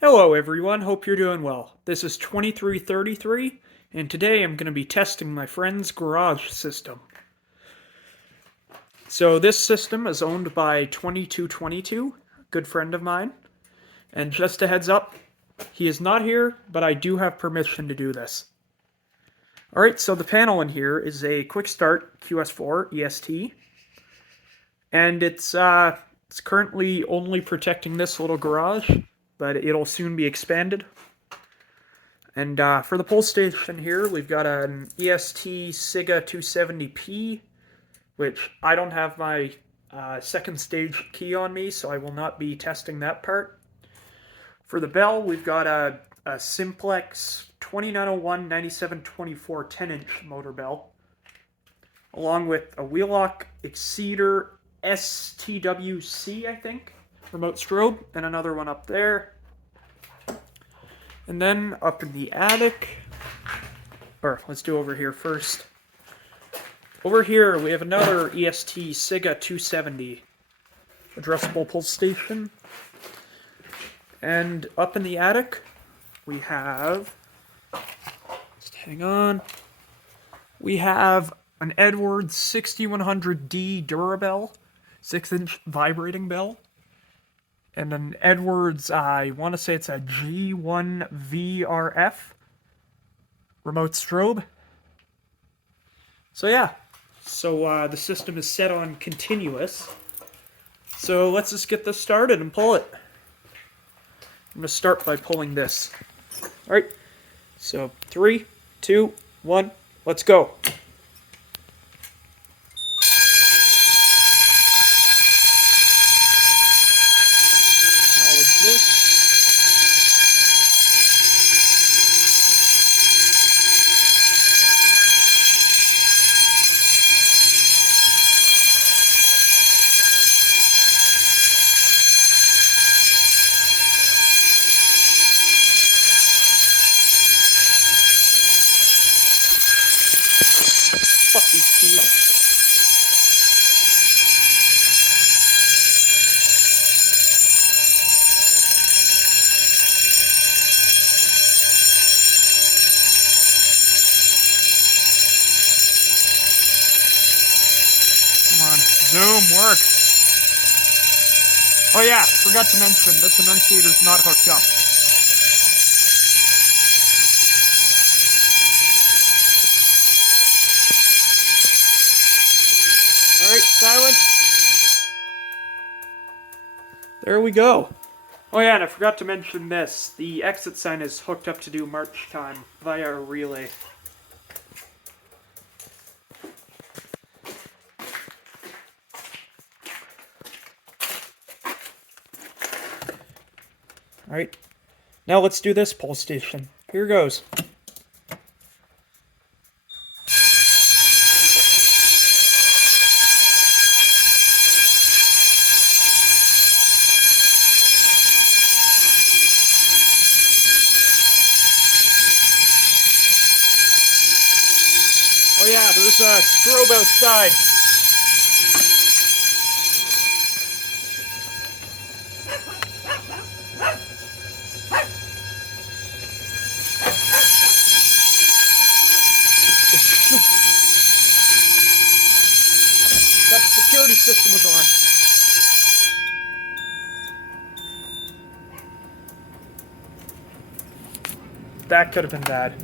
Hello everyone, hope you're doing well. This is 2333, and today I'm going to be testing my friend's garage system. So this system is owned by 2222, a good friend of mine. And just a heads up, he is not here, but I do have permission to do this. Alright, so the panel in here is a quick start QS4 EST. And it's currently only protecting this little garage, but it'll soon be expanded. And for the pull station here, we've got an EST Siga 270P, which I don't have my second stage key on me, so I will not be testing that part. For the bell, we've got a Simplex 2901 9724 10-inch motor bell, along with a Wheelock Exceeder STWC, I think, remote strobe, and another one up there. And then up in the attic, or let's do over here first. Over here we have another EST Siga 270 addressable pull station. And up in the attic we have, just hang on, we have an Edwards 6100D Durabell 6-inch vibrating bell. And an Edwards, I want to say it's a G1VRF remote strobe. So yeah, the system is set on continuous. So let's just get this started and pull it. I'm going to start by pulling this. Alright, so 3, 2, 1, let's go. Fuck these keys. Come on, zoom, work. Oh yeah, forgot to mention, this annunciator's not hooked up. Alright, silence. There we go. Oh yeah, and I forgot to mention this. The exit sign is hooked up to do march time via a relay. Alright, now let's do this pull station. Here goes. Oh yeah, there's a strobe outside. That security system was on. That could have been bad.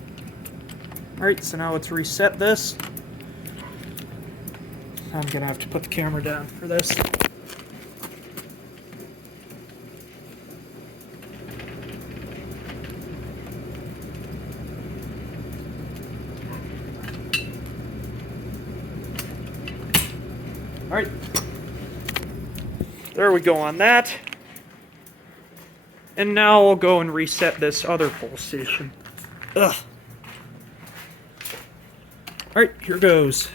Alright, so now let's reset this. I'm gonna have to put the camera down for this. Alright. There we go on that. And now I'll go and reset this other pull station. Ugh. Alright, here goes.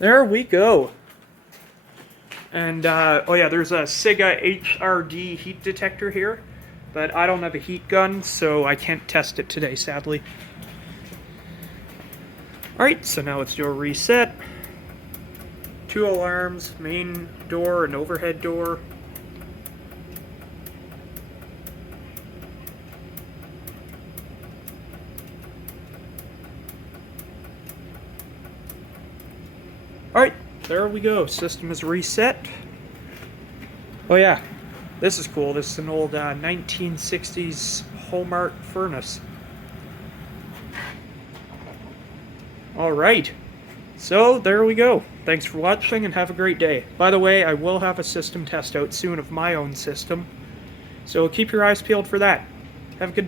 There we go. And, oh yeah, there's a Siga HRD heat detector here, but I don't have a heat gun, so I can't test it today, sadly. Alright, so now let's do a reset. 2 alarms, main door and overhead door. Alright, there we go. System is reset. Oh yeah, this is cool. This is an old 1960s Hallmark furnace. Alright, so there we go. Thanks for watching and have a great day. By the way, I will have a system test out soon of my own system, so keep your eyes peeled for that. Have a good day.